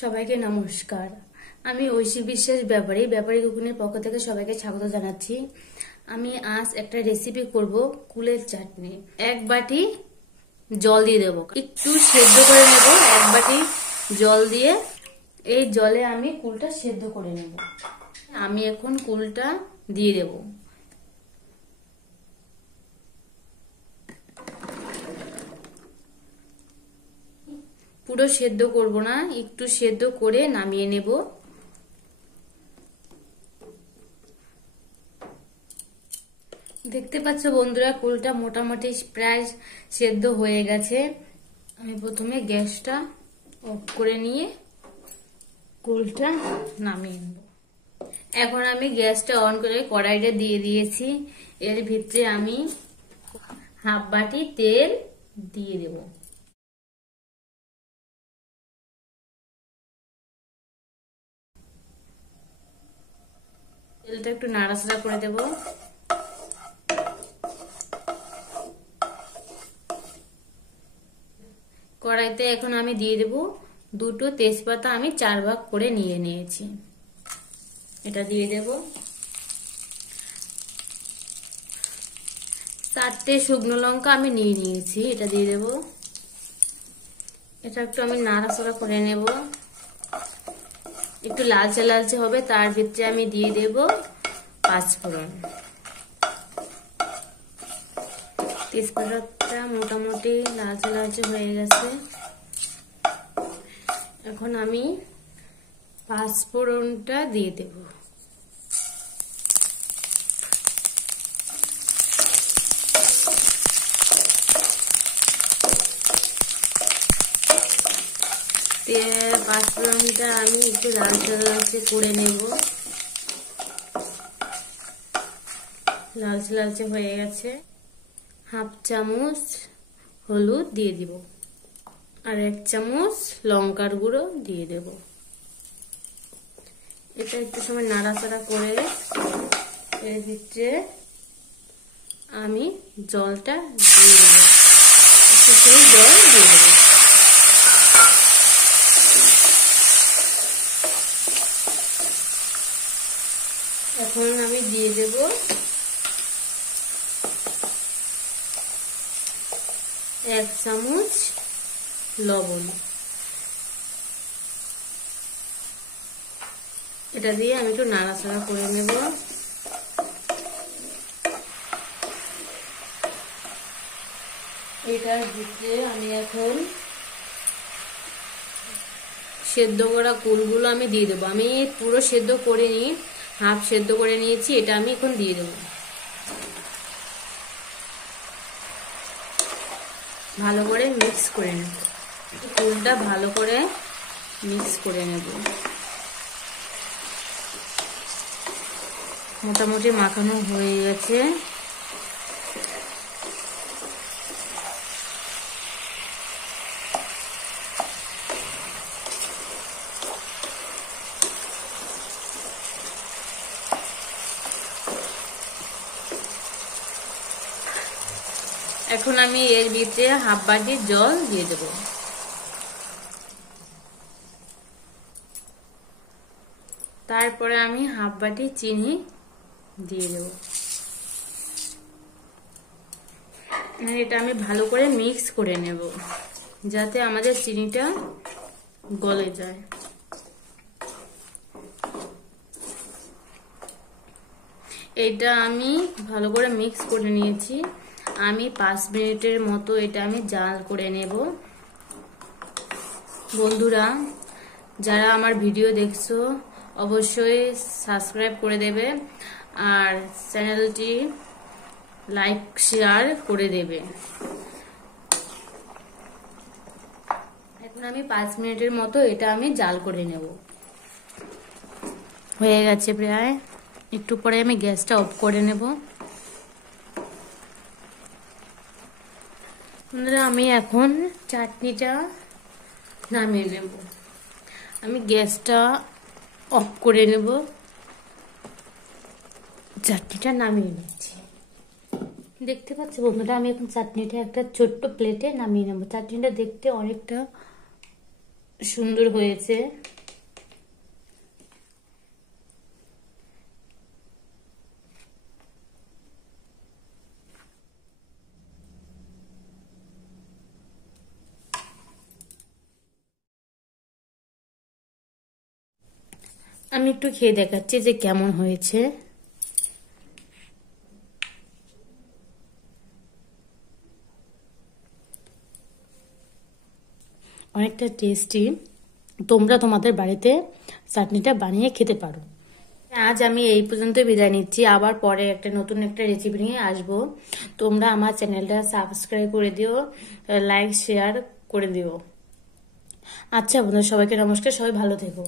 সবাইকে নমস্কার। আমি ঐশী বিশ্বাস, ব্যাপারী কুকিংয়ের পক্ষ থেকে সবাইকে স্বাগত জানাচ্ছি। আমি আজ একটা রেসিপি করব, কুলের চাটনি। 1 বাটি জল দিয়ে দেবো, একটু সেদ্ধ করে নেব। 1 বাটি জল দিয়ে এই জলে আমি কুলটা সেদ্ধ করে নেব। আমি এখন কুলটা দিয়ে দেব। পুরো সেদ্ধ করব না, একটু সেদ্ধ করে নামিয়ে নেব। দেখতে পাচ্ছ বন্ধুরা, কুলটা মোটামুটি প্রায় সেদ্ধ হয়ে গেছে। আমি প্রথমে গ্যাসটা অফ করে নিয়ে কুলটা নামিয়ে নেব। এখন আমি গ্যাসটা অন করে কড়াইটা দিয়ে দিয়েছি। এর ভিতরে আমি 1/2 বাটি তেল দিয়ে দেব। তেলটা একটু নাড়াচাড়া করে দেব। কড়াইতে এখন আমি দিয়ে দেব 2টো তেজপাতা, আমি 4 ভাগ করে নিয়ে নিয়েছি। এটা দিয়ে দেব। 4টে শুকনো লঙ্কা আমি নিয়ে নিয়েছি, এটা দিয়ে দেব। এটা একটু আমি নাড়াচাড়া করে নেব। একটু লালচে লালচে হবে, তার ভিতরে আমি দিয়ে দেব 5 ফোড়ন। তেজপাতাটা মোটামুটি লালচে লালচে হয়ে গেছে। এখন আমি 5 ফোড়নটা দিয়ে দেব। পাঁচফোড়নটা আমি একটু লালচে লালচে করে নেব। লালচে লালচে হয়ে গেছে। 1/2 চামচ হলুদ দিয়ে দিব, আর 1 চামচ লঙ্কার গুঁড়ো দিয়ে দেব। এটা একটু সময় নাড়াচাড়া করে এর ভিতরে আমি জলটা দিয়ে দেব। একটু জল দিয়ে দেব। এখন আমি দিয়ে দেব 1 চামচ লবণ। এটা দিয়ে আমি একটু নাড়াচাড়া করে নেব। এটার ভিতরে আমি এখন সেদ্ধ করা কুলগুলো আমি দিয়ে দেবো। আমি পুরো সেদ্ধ করিনি, হাফ সেদ্ধ করে নিয়েছি। এটা আমি এখন দিয়ে দেবো। ভালো করে মিক্স করে নেব। কুলটা ভালো করে মিক্স করে নেব। মোটামুটি মাখানো হয়ে গেছে। এখন আমি এর ভিতরে 1/2 বাটি জল দিয়ে দেব। তারপরে আমি 1/2 বাটি চিনি দিয়ে দেব। এটা আমি ভালো করে মিক্স করে নেব, যাতে আমাদের চিনিটা গলে যায়। এটা আমি ভালো করে মিক্স করে নিয়েছি। আমি 5 মিনিটের মতো এটা আমি জাল করে নেব। বন্ধুরা, যারা আমার ভিডিও দেখছো অবশ্যই সাবস্ক্রাইব করে দেবে, আর চ্যানেলটি লাইক শেয়ার করে দেবে। এখন আমি 5 মিনিটের মতো এটা আমি জাল করে নেব। হয়ে গেছে প্রায়। একটু পরে আমি গ্যাসটা অফ করে নেব। বন্ধুরা, আমি এখন চাটনিটা নামিয়ে নেব। আমি গ্যাসটা অফ করে নেব, চাটনিটা নামিয়ে নিচ্ছি। দেখতে পাচ্ছ বন্ধুরা, আমি এখন চাটনিটা একটা ছোট্ট প্লেটে নামিয়ে নেব। চাটনিটা দেখতে অনেকটা সুন্দর হয়েছে। আমি একটু খেয়ে দেখাচ্ছি যে কেমন হয়েছে। অনেকটা টেস্টি। তোমরা তোমাদের বাড়িতে চাটনিটা বানিয়ে খেতে পারো। আজ আমি এই পর্যন্ত বিদায় নিচ্ছি, আবার পরে নতুন একটা রেসিপি নিয়ে আসবো। তোমরা আমার চ্যানেলটা সাবস্ক্রাইব করে দিও, লাইক শেয়ার করে দিও। আচ্ছা বন্ধুরা, সবাইকে নমস্কার, সবাই ভালো থেকো।